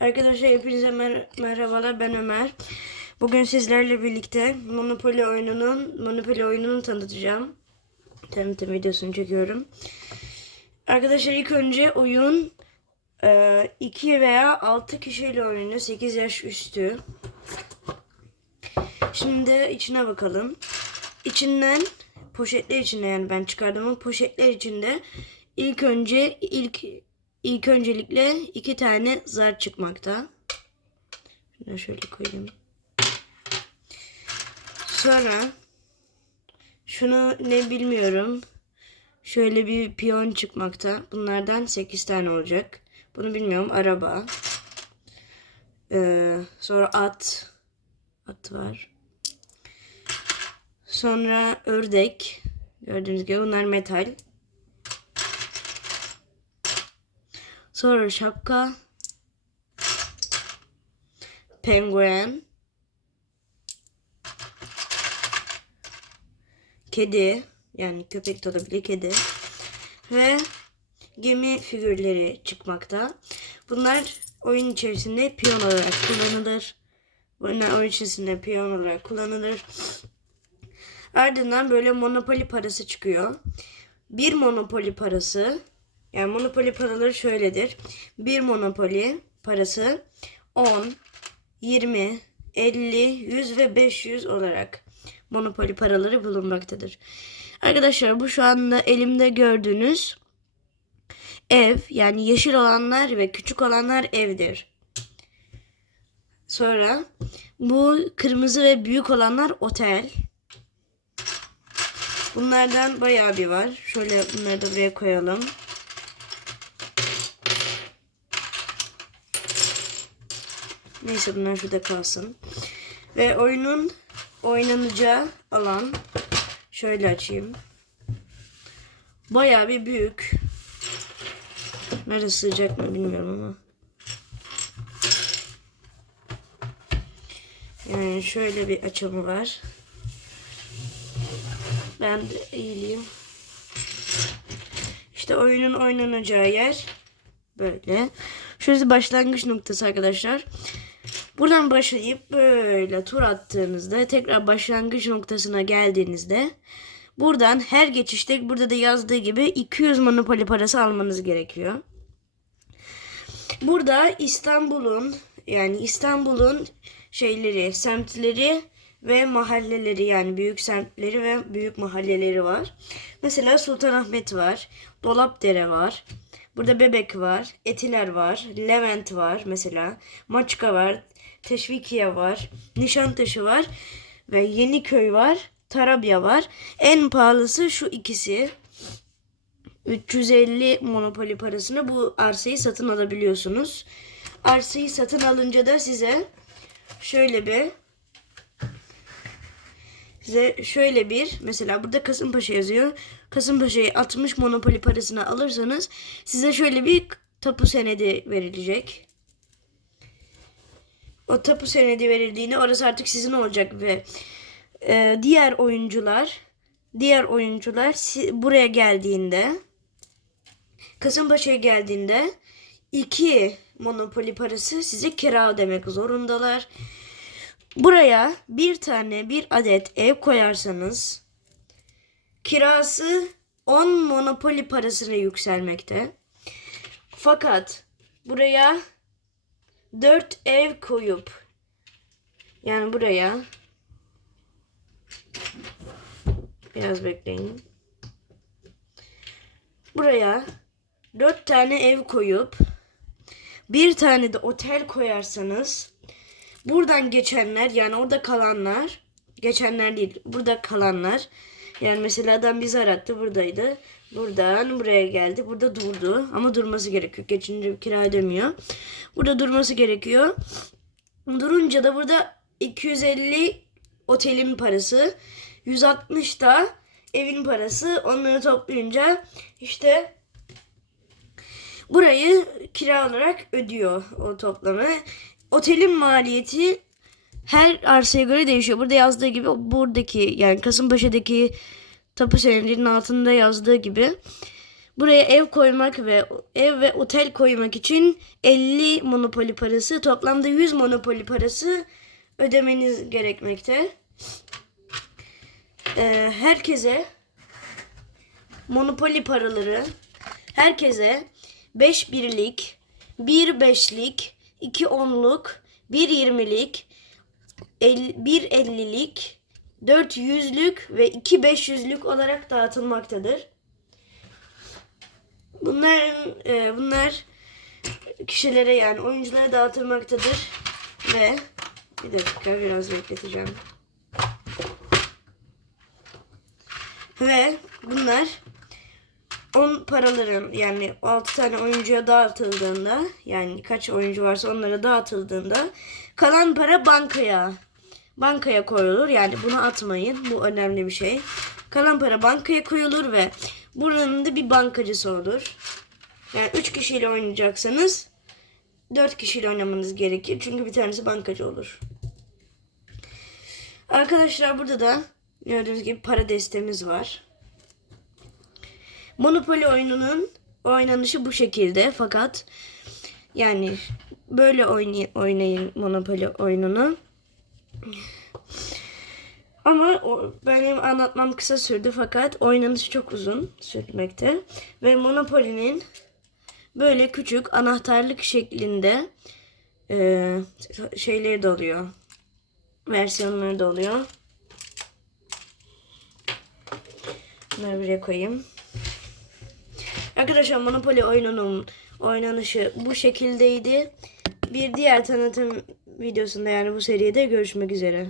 Arkadaşlar hepinize mer- merhabalar ben Ömer. Bugün sizlerle birlikte Monopoly oyununun Monopoly oyununu tanıtacağım. Tanıtım videosunu çekiyorum. Arkadaşlar ilk önce oyun 2 veya 6 kişiyle oynanıyor. 8 yaş üstü. Şimdi içine bakalım. İçinden poşetler içinde yani ben çıkardım ama poşetler içinde ilk önce ilk ilk öncelikle iki tane zar çıkmakta. Şunu şöyle koyayım. Sonra şunu ne bilmiyorum. Şöyle bir piyon çıkmakta. Bunlardan 8 tane olacak. Bunu bilmiyorum. Araba. Ee, sonra at. At var. Sonra ördek. Gördüğünüz gibi bunlar metal. Sonra şapka. Penguen. Kedi. Yani köpek de olabilir kedi. Ve gemi figürleri çıkmakta. Bunlar oyun içerisinde piyon olarak kullanılır. Bunlar oyun içerisinde piyon olarak kullanılır. Ardından böyle monopoli parası çıkıyor. Bir monopoli parası yani monopoli paraları şöyledir. Bir monopoli parası 10, 20, 50, 100 ve 500 olarak monopoli paraları bulunmaktadır. Arkadaşlar bu şu anda elimde gördüğünüz ev yani yeşil olanlar ve küçük olanlar evdir. Sonra bu kırmızı ve büyük olanlar otel. Bunlardan bayağı bir var. Şöyle bunları da buraya koyalım. Neyse bunlar şurada kalsın. Ve oyunun oynanacağı alan şöyle açayım. Bayağı bir büyük. Nerede sığacak mı bilmiyorum ama. Yani şöyle bir açımı var. Ben de eğileyim. İşte oyunun oynanacağı yer böyle. Şurası başlangıç noktası arkadaşlar. Buradan başlayıp böyle tur attığınızda tekrar başlangıç noktasına geldiğinizde buradan her geçişte burada da yazdığı gibi 200 monopoli parası almanız gerekiyor. Burada İstanbul'un yani İstanbul'un şeyleri, semtleri ve mahalleleri yani büyük semtleri ve büyük mahalleleri var. Mesela Sultanahmet var, Dolapdere var. Burada Bebek var, Etiler var, Levent var mesela, Maçka var, Teşvikiye var, Nişantaşı var ve Yeniköy var, Tarabya var. En pahalısı şu ikisi. 350 monopoli parasını bu arsayı satın alabiliyorsunuz. Arsayı satın alınca da size şöyle bir size şöyle bir mesela burada Kasımpaşa yazıyor. Kasımpaşa'yı 60 monopoli parasına alırsanız size şöyle bir tapu senedi verilecek. O tapu senedi verildiğinde orası artık sizin olacak ve e, diğer oyuncular diğer oyuncular buraya geldiğinde Kasımpaşa'ya geldiğinde iki monopoli parası size kira ödemek zorundalar. Buraya bir tane bir adet ev koyarsanız kirası 10 monopoli parasına yükselmekte. Fakat buraya 4 ev koyup yani buraya biraz bekleyin. Buraya 4 tane ev koyup bir tane de otel koyarsanız buradan geçenler yani orada kalanlar geçenler değil burada kalanlar yani mesela adam bizi arattı buradaydı. Buradan buraya geldi. Burada durdu. Ama durması gerekiyor. Geçince kira ödemiyor. Burada durması gerekiyor. Durunca da burada 250 otelin parası. 160 da evin parası. Onları toplayınca işte burayı kira olarak ödüyor o toplamı. Otelin maliyeti her arsaya göre değişiyor. Burada yazdığı gibi buradaki yani Kasımpaşa'daki tapu senedinin altında yazdığı gibi Buraya ev koymak ve ev ve otel koymak için 50 monopoli parası, toplamda 100 monopoli parası ödemeniz gerekmekte. Ee, herkese monopoli paraları herkese 5 birlik, 1 beşlik, 2 onluk, 1 yirmilik, 1 ellilik, 4 yüzlük ve 2 beş yüzlük olarak dağıtılmaktadır. Bunların e, bunlar kişilere yani oyunculara dağıtılmaktadır ve bir dakika biraz bekleteceğim. Ve bunlar 10 paraların yani 6 tane oyuncuya dağıtıldığında yani kaç oyuncu varsa onlara dağıtıldığında kalan para bankaya bankaya koyulur. Yani bunu atmayın. Bu önemli bir şey. Kalan para bankaya koyulur ve buranın da bir bankacısı olur. Yani 3 kişiyle oynayacaksanız 4 kişiyle oynamanız gerekir. Çünkü bir tanesi bankacı olur. Arkadaşlar burada da gördüğünüz gibi para destemiz var. Monopoly oyununun oynanışı bu şekilde fakat yani böyle oynay- oynayın Monopoly oyununu. Ama o, benim anlatmam kısa sürdü fakat oynanışı çok uzun sürmekte. Ve Monopoly'nin böyle küçük anahtarlık şeklinde e, şeyleri de oluyor. Versiyonları da oluyor. Bunları buraya koyayım. Arkadaşlar Monopoly oyununun oynanışı bu şekildeydi. Bir diğer tanıtım videosunda yani bu seride görüşmek üzere.